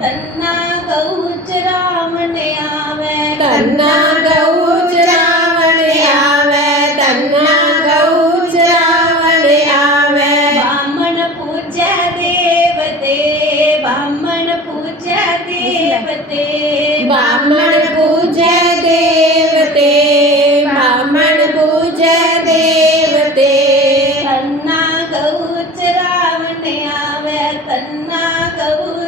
तन्ना गौच राम ने आवे तन्ना गौच राम ने आवे तन्ना गौच राम ने आवे ब्राह्मण पूज्य देवते ब्राह्मण पूज्य देवते ब्राह्मण पूज्य देवते ब्राह्मण पूज्य देवते तन्ना गौच राम ने आवे तन्ना गौच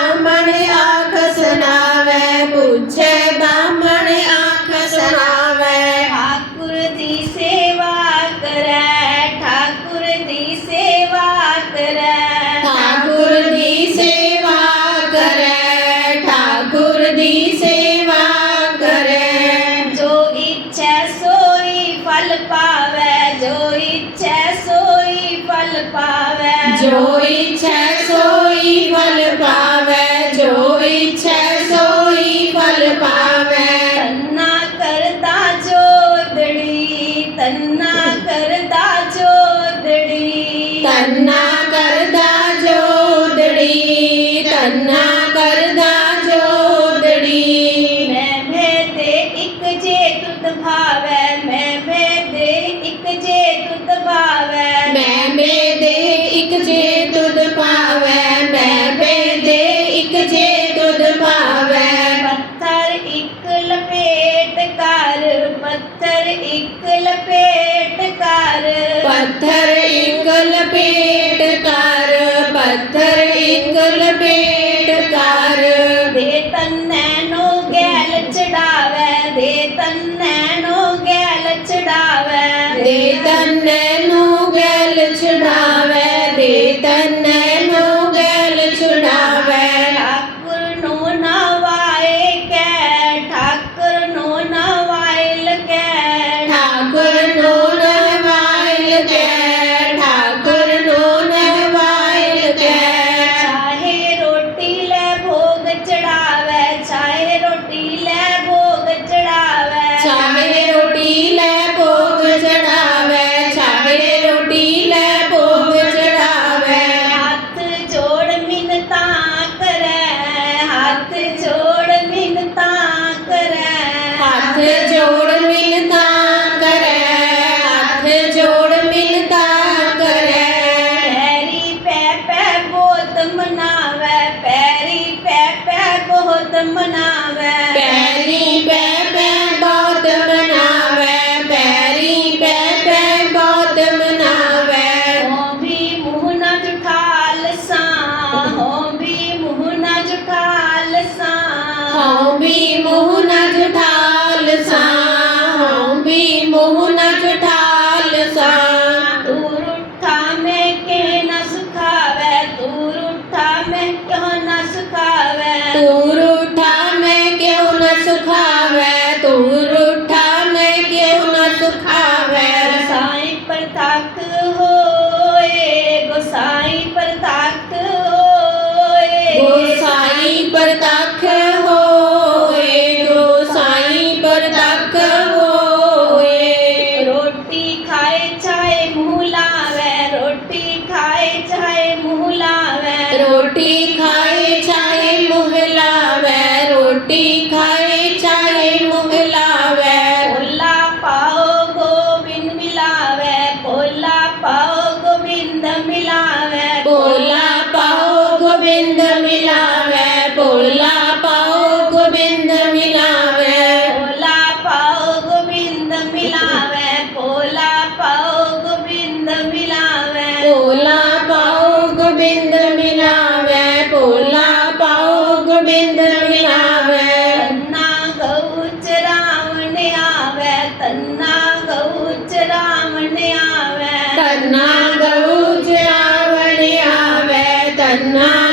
जो इच्छा सोई फल पावे जो इच्छा सोई फल पावे। तन्ना करता चोदड़ी तन्ना करता चोदड़ी तन्ना करता चोदड़ी तन्ना करता ਇੱਕ ਜੇ ਤੁਧ ਪਾਵੈ ਮੈਂ ਬੇਦੇ ਇੱਕ ਜੇ ਤੁਧ ਪਾਵੈ ਪੱਥਰ ਇੱਕ ਲਪੇਟ ਕਰ ਪੱਥਰ ਇੱਕ ਲਪੇਟ ਕਰ। ਪੱਥਰ ਇੱਕ ਲਪੇਟ ਕਰ ਪੱਥਰ ਇੱਕ ਲਪੇਟ ਕਰ। ਦੇ ਤੰਨੈ ਨੂੰ ਗੈਲ ਚੜਾਵੇ ਦੇ ਤੰਨੈ ਨੂੰ ਗੈਲ ਚੜਾਵੇ। ਦੇ ਤੰਨੈ ਨੂੰ ਗੈਲ ਚੜਾਵੇ। தன்னை பிரம்மனாக रोटी खाए चाहे मुहला वे। रोटी खाए चाहे मुहला वे। भोला पाओ गोविंद मिलावे। भोला पाओ गोविंद मिलावे। भोला पाओ गोविंद मिला Good.